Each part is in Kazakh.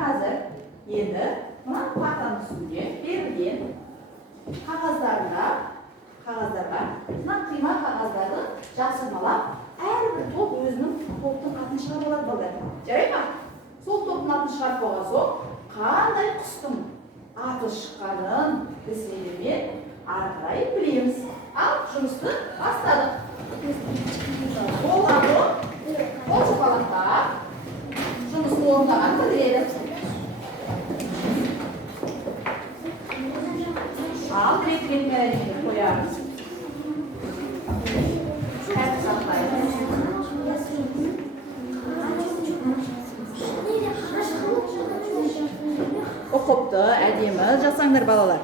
қазір енді мына партаның үстінде берілген қағаздарға мына қима қағаздарды жасырмалап әрбір топ өзінің топтың атын шығарып алады балдар. Жарай ма? Сол топтың атын шығарып болған соң қандай құстың аты шыққанын біз сендермен ары қарай білеміз. Ал жұмысты бастадық. Қол шапалақтап жұмысын орындаған біледі. Ал рет-рет мәлімдеп қоямыз. Тәртіп сақтаймыз. Оқыпты, әдемі жасаңдар балалар.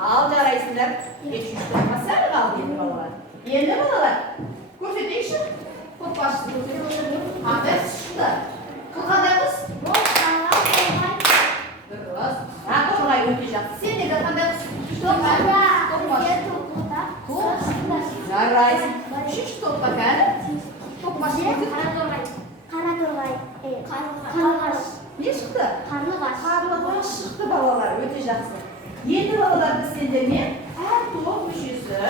Al жарайсыңдар. Екінші топқа сәл қалды енді балалар. Енді балалар, көрсетейікші. Топ басшысы көрсетейікші. Қандай шықты? Қылғандай қыз? Дұрыс. Торғай өте жақсы. Сен неге қандай қыз? Жарайсың. Үшінші топқа кәні? Топ басшысы көрсетейік. Қара торғай. Қарлығаш. Не шықты? Қарлығаш. Қарлығаш шықты балалар. Өте жақсы. Енді балалар біз сендермен әр топ мүшесі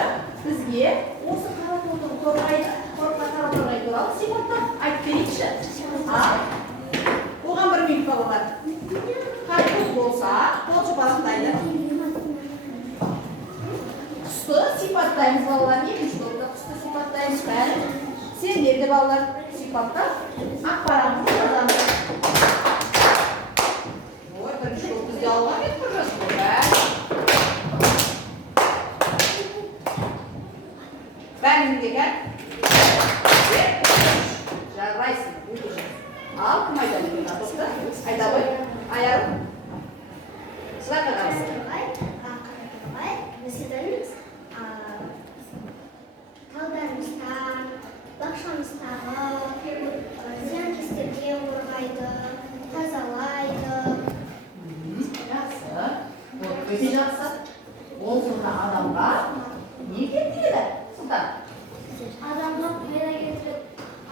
бізге осы қара торғай туралы сипаттап айтып берейікші. Ал оған 1 минут балалар. Қай топ болса, қол шапалақтайды. Құсты сипаттаймыз балалар. Екінші топта құсты сипаттаймыз. Бәрі сендер де балалар сипаттап ақпаратымызды жазамыз. Ой, бірінші топ бізде алған еді бір жасты. Бәріңізге кәл. Жарайсың. Ал, кім айтады екен топты? Айда ғой. Аярым. Сылай қағамыз. Мәселеміз талдарымыздан, бақшамыздағы зиянкестерден қорғайды, тазалайды. Жақсы. Өте жақсы. Ол сонда адамға не келтіреді? Адамға пайда келтіріп,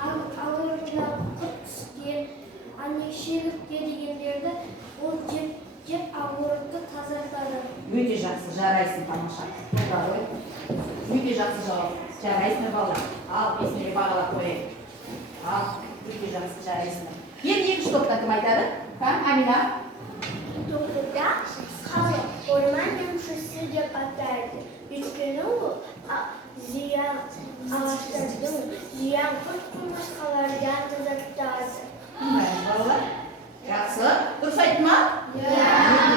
ауырында құрт түскен, шегіртке дегендерді ол жеп ауырды тазартады. Өте жақсы, жарайсың, тамаша. Өте жақсы жауап. Жарайсың балалар. Ал, есіңе бағалап қояйық. Ал, өте жақсы, жарайсың. Енді екінші топта кім айтады? Амина. Тоқтыда халық орман емшісі деп атайды. Өйткені ол зиян ағаштардың зиян құрт-құмырсқалардан тазартады. Балалар, жақсы. Дұрыс айтты ма? Өте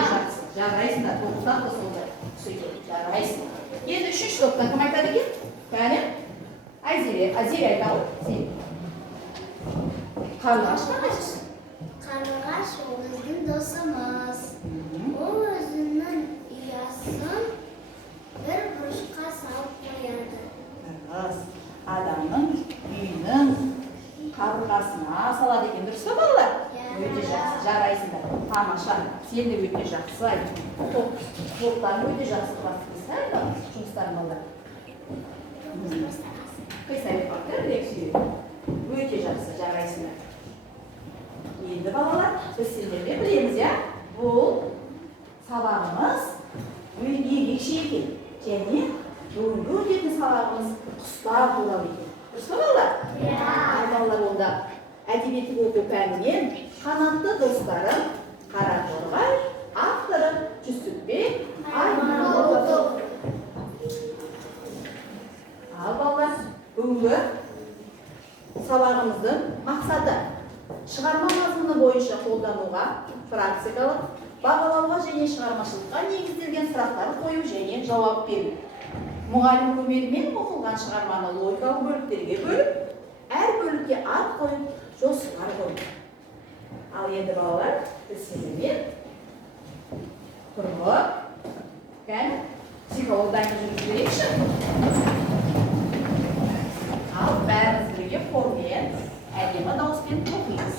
жақсы. Жарайсыңдар, тоқтан да солда. Жарайсың. Енді үшінші топтан кім айтады екен? Кәне? Азире айта ғой. Қарлығаш қандай? Қарлығаш ол біздің досымыз. Ол өзінің ұясын бір бұрышқа салып қояды. Адамның үйінің қабырғасына салады екен. Дұрыс па балалар? Өте жақсы, жарайсыңдар. Тамаша. Сен де өте жақсы айт. Топтарын өте жақсы құрасыз. Жұмыстарын балалар. Қисайып бақтыр, өте жақсы, жарайсыңдар. Енді балалар, біз сендерге білеміз, бұл сабағымыз ерекше екен. Және бүгінгі өтетін сабағымыз құстар туралы екен. Дұрыс па балалар? Балалар онда әдебиеттік оқу пәнінен қанатты достарым Қара торғай, авторы Жүсіпбек Айманов. Ал балалар, бүгінгі сабағымыздың мақсаты шығарма мазмұны бойынша қолдануға, практикалық, бағалауға және шығармашылыққа негізделген сұрақтар қою және жауап беру. Мұғалім көмегімен оқылған шығарманы логикалық бөліктерге бөліп, әр бөлікке ат қойып, жоспар қою. Ал енді балалар, біз сендермен тұрып, психологияны жүргізбейікші. Ал бәріміз бірге хормен, әдемі дауыспен оқимыз.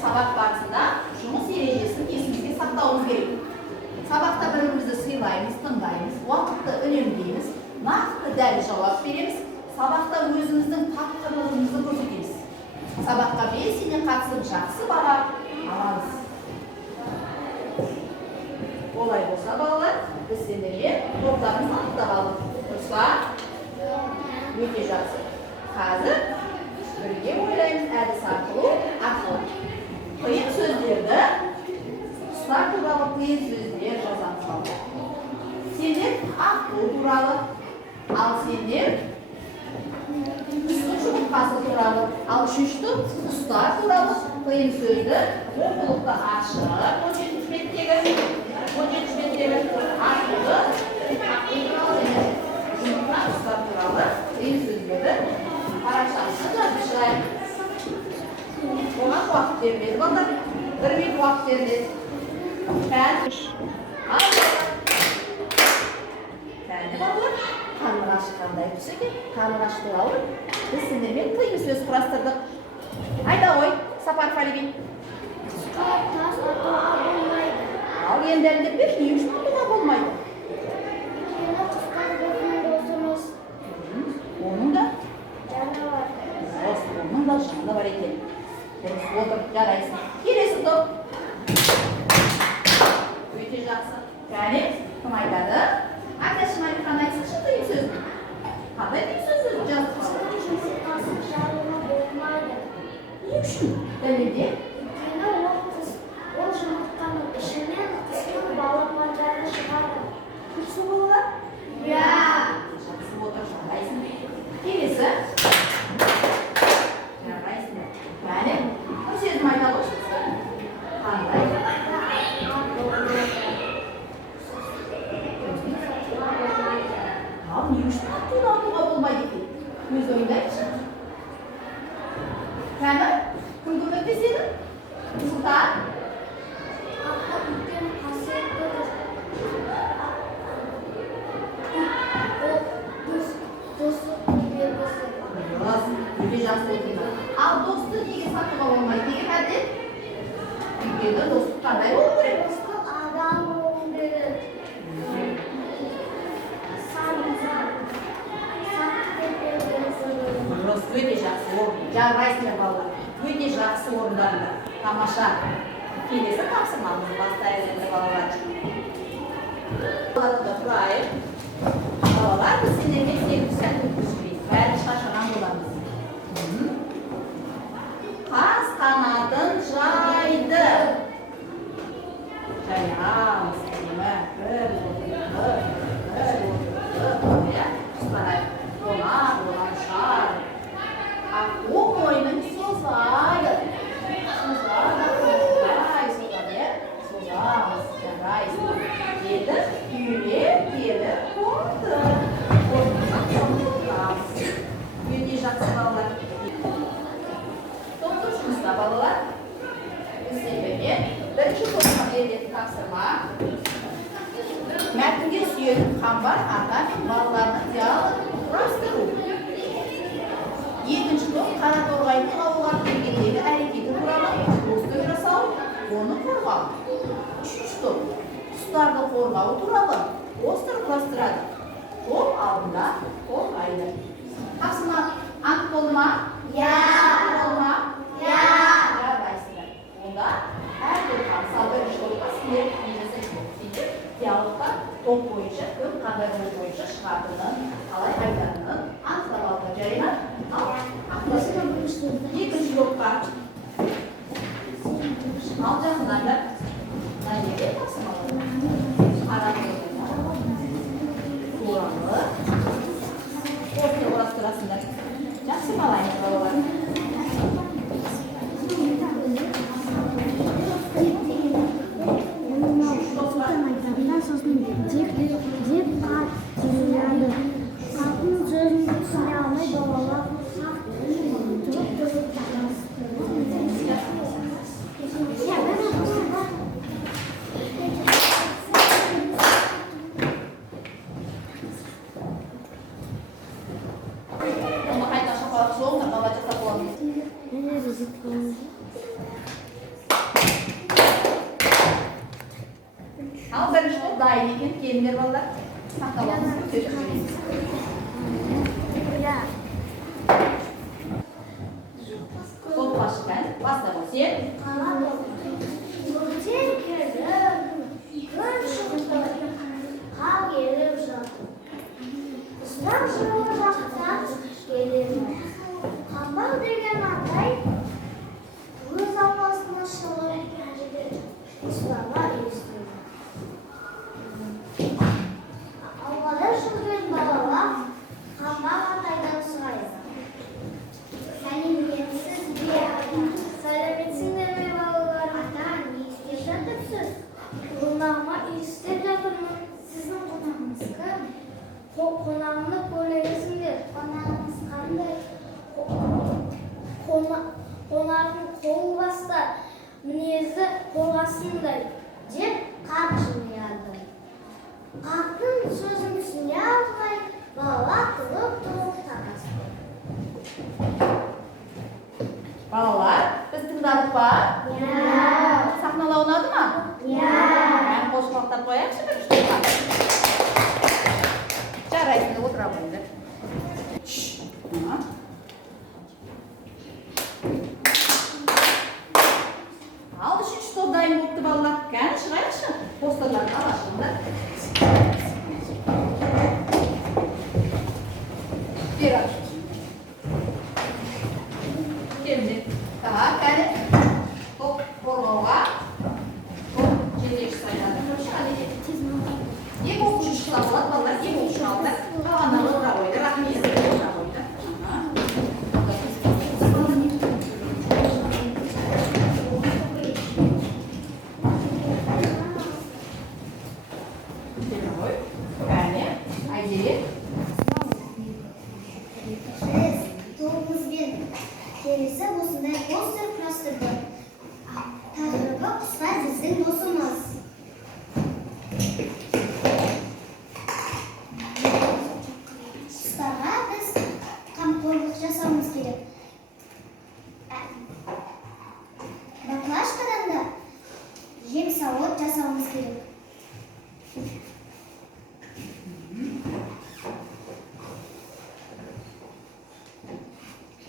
Сабақ барысында жұмыс ережесін есімізге сақтауымыз керек. Сабақта бірімізді сыйлаймыз, тыңдаймыз, уақытты үнемдейміз, нақты дәл жауап береміз, сабақта өзіміздің тапқырлығымызды көрсетеміз. Сабаққа белсене қатысып жақсы баға аламыз. Олай болса балалар, біз сендерге топтарымызды анықтап алдық. Дұрыс па? Өте жақсы. Қазір бірге ойлаймыз әдіс арқылы. Қиын сөздерді, құстар туралы қиын сөздер жазамыз. Сендер ақыл туралы, ал сендер құстың жұмыртқасы туралы, ал үшінші құстар туралы қиын сөзді оқулықты ашып, 17 беттегі ақылды жұмыртқа құстар туралы қиын сөздерді парақшасына жазып шығайық. Оған уақыт бермеді балдар. 1 минут уақыт бермеді. Кәне балдар, қарлығаш қандай түс екен? Қарлығаш туралы біз сендермен қиын сөз құрастырдық. Айда ой, Сапар Фалибин. Құсқа тас атуға болмайды. Ал енді әлдеп бер, не үшін атуға болмайды? Өйткені құсқа біздің досымыз. Оның да Жаны бар. оның да жаны бар екен. Дұрыс, отыр, жарайсың. Келесі топ. Өте жақсы. Кәне, кім айтады? Айташы Малихан айтсыншы қиын сөзді. Қандай қиын сөзді жазып? Құстың жұмыртқасы жаруға болмайды. Не үшін? Дәлелде? Өйткені ол жұмыртқаның ішінен құстың балапандары шығады. Күрсі болар? Иә. Жақсы, отыр, жарайсың. Келесі. Кәне, бір сөзім айта қойсыңыз. Қандай? Ал не үшін атуға болмайды екен? Өз ойыңды айтшы. Кәне, кім көмектеседі? Сұлтан? Атқа үлкен қасиеттіdir. Достық белгісі. Дұрыс, өте жақсы оқиды. Ал досты неге сатуға болмайды деген әдет? Өйткені достық қандай болу керек? Достық адам болу керек. Дұрыс, өте жақсы орын. Жарайсыңдар балалар. Өте жақсы орындарында. Тамаша. Келесі тапсырмамызды бастайық енді балалар. Балаларды тұрайық. Балалар, біз сендерге 8 сәт өткізбейміз. Бәрі шаршаған боламыз. Қаз қанатын жайды. Жаямыз. Бір Олар шар. Оң ойының созайды. Созамыз. Жарайсың. Енді үйлеп келіп қонды. Өте жақсы балалар. Топтық жұмыста балалар. Біз сендерге бірінші топқа берілетін тапсырма. Мәтінге сүйеніп қамбар ата мен балалардың диалогын құрастыру. Екінші топ қара торғайдың ауылға келгендегі әрекеті туралы постер жасау, оны қорғау. Үшінші топ құстарды қорғау туралы постер құрастырады. Топ алдында қорғайды. Тапсырма анық болды ма? Иә. Болды ма? Иә. Жарайсыңдар. Онда әр бөлімі бойынша шығатынын, қалай айтатынын анықтап алды. Жарай ма? Екінші топқа. Ал жағынан да мына жерге тапсырмалар. Туралы постер орастырасыңдар. Жақсы балайын балалар. Al ben işte dahil ekin kendine valla sakalamız teşekkür ederim. Sol başkan basta basayım. Kambar деген атай өз апасына шығып ислама естиді. Алғада жүрген балалар Камбар атайдан сұрайды. Сәлеметсіз бе ата? Сәлеметсіңдер ме балалар? Ата, не істеп жатырсыз? Қонағыма істеп жатырмын. Сіздің қонағыңыз кім? Қонағымды көресіңдер. Қонағыңыз қандай? Қонағың қол баста, мінезі қорғасындай деп қарт жымияды. Қарттың сөзін түсіне алмай, балалар тұрып тарасты. Балалар, biz tınladık ba? Sahnalar oynadı mı? Ben boşluktan koyayım şimdi üstüne. Жарайсың, отыра қойыңдар. Ал үшінші топ дайын болыпты балалар. Кәні шығайықшы. Постерларды алашыңдар. Бер аш. Келді. Кәні топ қорғауға. Топ жетекші сайлады. Шығады. Ең оқушы шықла болады балалар. Ең оқушы алды. Қалғандар отыра қойды. Рахмет. Отыра қойды. Келесі осындай постер құрастырды. Тақырыбы құстар біздің досымыз. Құстарға біз қамқорлық жасауымыз керек. Баклажкадан да жем сауыт жасауымыз керек.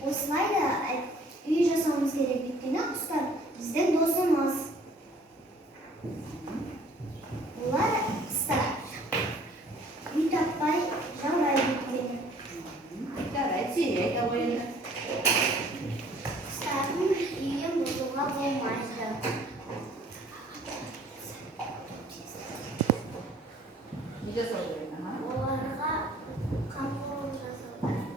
Осылай да үй жасауымыз керек, өйткені құстар біздің досымыз. Олар құстар үй таппай жаурайды өйткені. Жарайды, сирек ойынды. Құстардың үйін бұзуға болмайды. Не жасау керек? Оларға қамқорлық жасау керек.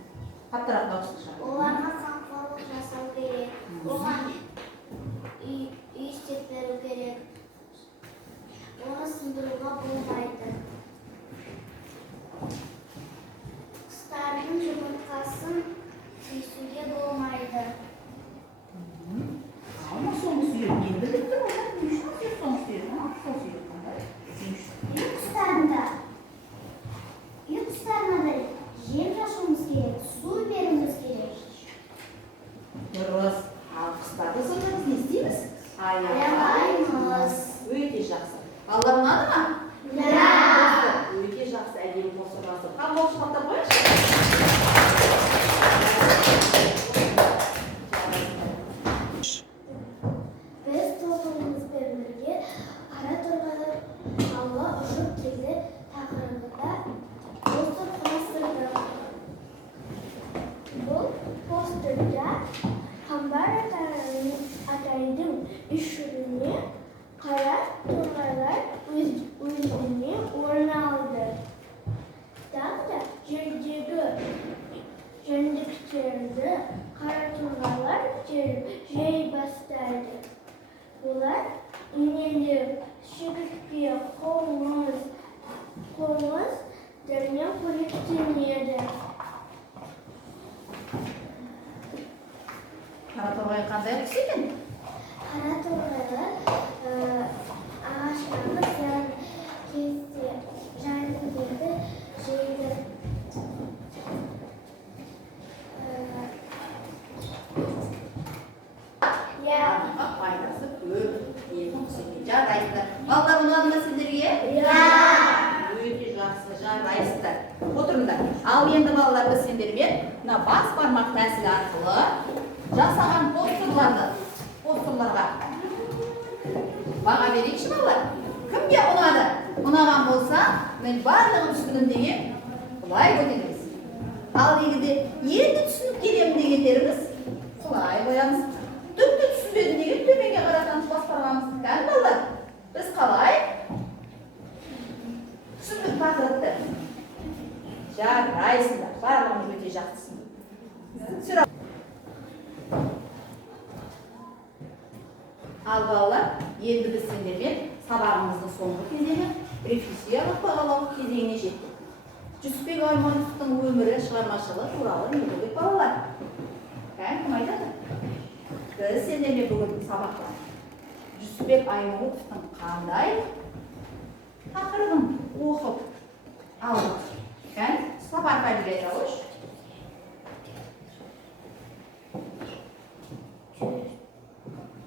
Қаттырақ дауыс шығар. Оларға қамқорлық жасау керек. Оған үй істеп беру керек. Оны сындыруға болмайды. Құстардың жұмыртқасын түйісуге болмайды. Ama soğuk suyu niye bildirdim ona? Müşteri soğuk suyu. Soğuk suyu. Үй құстарында Kara turnalar özünü orna aldı. Daha da jöndükçerdi. Kara turnalar jey bastırdı. Bunlar inelip şükür kovmaz derine politiniyedi. Kara torgay qanday qilsin? Kara turnalar ağaçlarımız yan kesti, jayıldı, jeydi. Faydası көп. Етін түсінген жарайсыздар. Балдар ұнады ма сіздерге? Өте жақсы жарайсыздар. Отырыңдар. Ал енді балалар біз сендермен мына бас бармақ тәсілі арқылы жасаған постерларға баға берейікші балалар. Кімге ұнады? Ұнаған болса, мен барлығын түсіндім деген былай көтереміз. Ал егерде енді түсініп келемін дегендеріміз былай қоямыз. Түкті түсінбедім деген төменге қаратанып басқарғамыз. Кән балалар, біз қалай? Түсіндік тақырыпты. Жарайсыңдар, барлығымыз өте жақсысың. Ал балалар, енді біз сендермен сабағымыздың соңғы кезеңі рефлексиялық бағалау кезеңіне жеттік. Жүсіпбек Аймановтың өмірі, шығармашылығы туралы не болдық балалар? Кән, кім айтады? Біз сендермен бүгінгі сабақта Жүсіпбек Аймановтың қандай тақырыбын оқып алдық. Кән, сабаққа біле жауыш.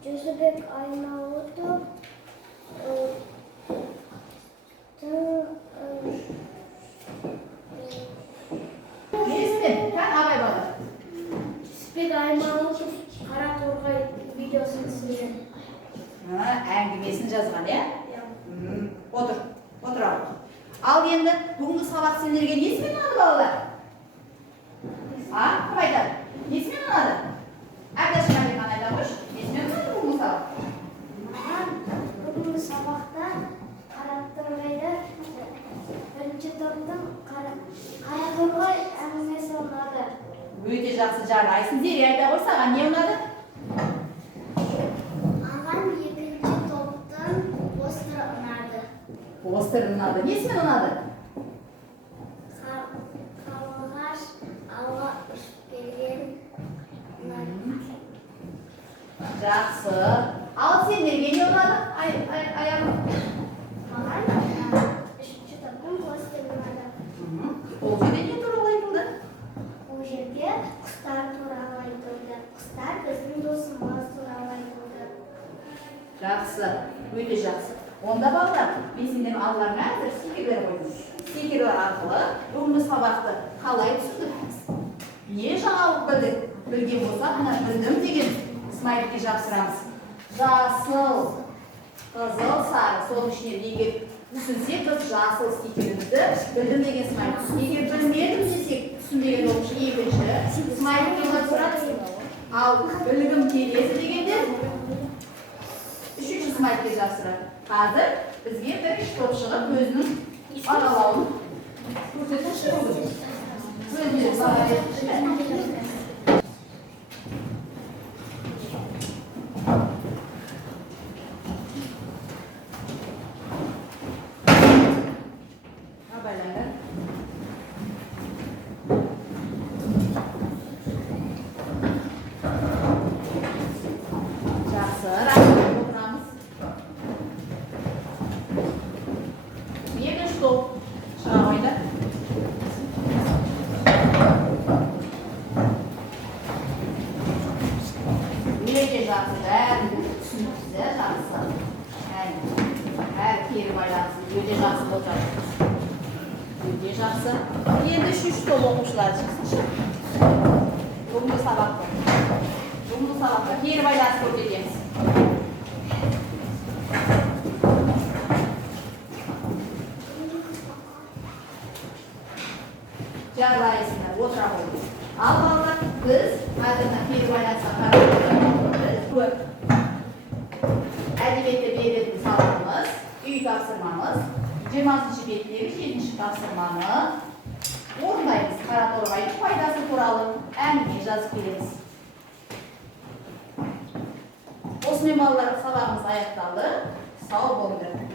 Жүсіпбек Аймановтың Несімен? Кән, абай бала. Жүсіпбек Аймановтың Қара торғай видеосын түсірген. Әңгімесін жазған, е? Отыр ал. Ал енді бүгінгі сабақ сендерге несімен ұнады балалар? Кім айтады? Несімен ұнады? Әбдәш Мәлихан айта қойшы. Несімен ұнады бүгінгі сабақ? Маған бүгінгі сабақта Қара торғайда бірінші топтың Қара торғай әңгімесі ұнады. Өте жақсы жарайсың. Зере айта қой, саған не ұнады? Маған екінші топтың постері ұнады. Постері ұнады. Несімен ұнады? Қарлығаш алға ұшып келген ұнады. Жақсы. Ал сендерге не ұнады? Аяғым. Маған үшінші топтың постері ұнады. Ол жерде не туралы айтылды? Бұл жерде құстар туралы айтылды. Құстар біздің досымыз туралы айтылды. Жақсы, өте жақсы. Онда балалар, мен сендердің алдыларыңа әзір стикерлер қойдым. Стикерлер арқылы бүгінгі сабақты қалай түсіндіңіз? Не жаңалық білдік? Білген болсақ, мына білдім деген смайликке жапсырамыз. Жасыл, қызыл, сары. Соның ішінен егер түсінсек, біз жасыл стикерімізді білдім деген смайлик. Егер білмедім десек, түсінбеген ол екінші смайликке жапсырамыз. Ал білгім келеді дегенде үшінші смайликке жапсырады. Қазір бізге бірінші топ шығып өзінің бағалауын көрсетуші болды. Өзіне баға беруші ме? Абайлаңдар. Жақсы, рахмет отырамыз. Екінші топ шыға қойды. Өте жақсы, бәрін түсініксіздер, жақсы. Әр кері байланысы өте жақсы болып жатыр. Өте жақсы. Енді үшінші топ оқушылар шықсыншы. Бүгінгі сабақта кері байланыс көрсетеміз. Жарайсыңдар, отыра қойыңыз. Ал балалар, біз қазіргі кері байланысқа қарап отырмыз. Әдебиетте беретін 20 беттегі 7-ші тапсырманы орындаймыз. Қара торғайдың пайдасы туралы әңгіме жазып келеміз. Осымен балалар, сабағымыз аяқталды. Сау болыңдар.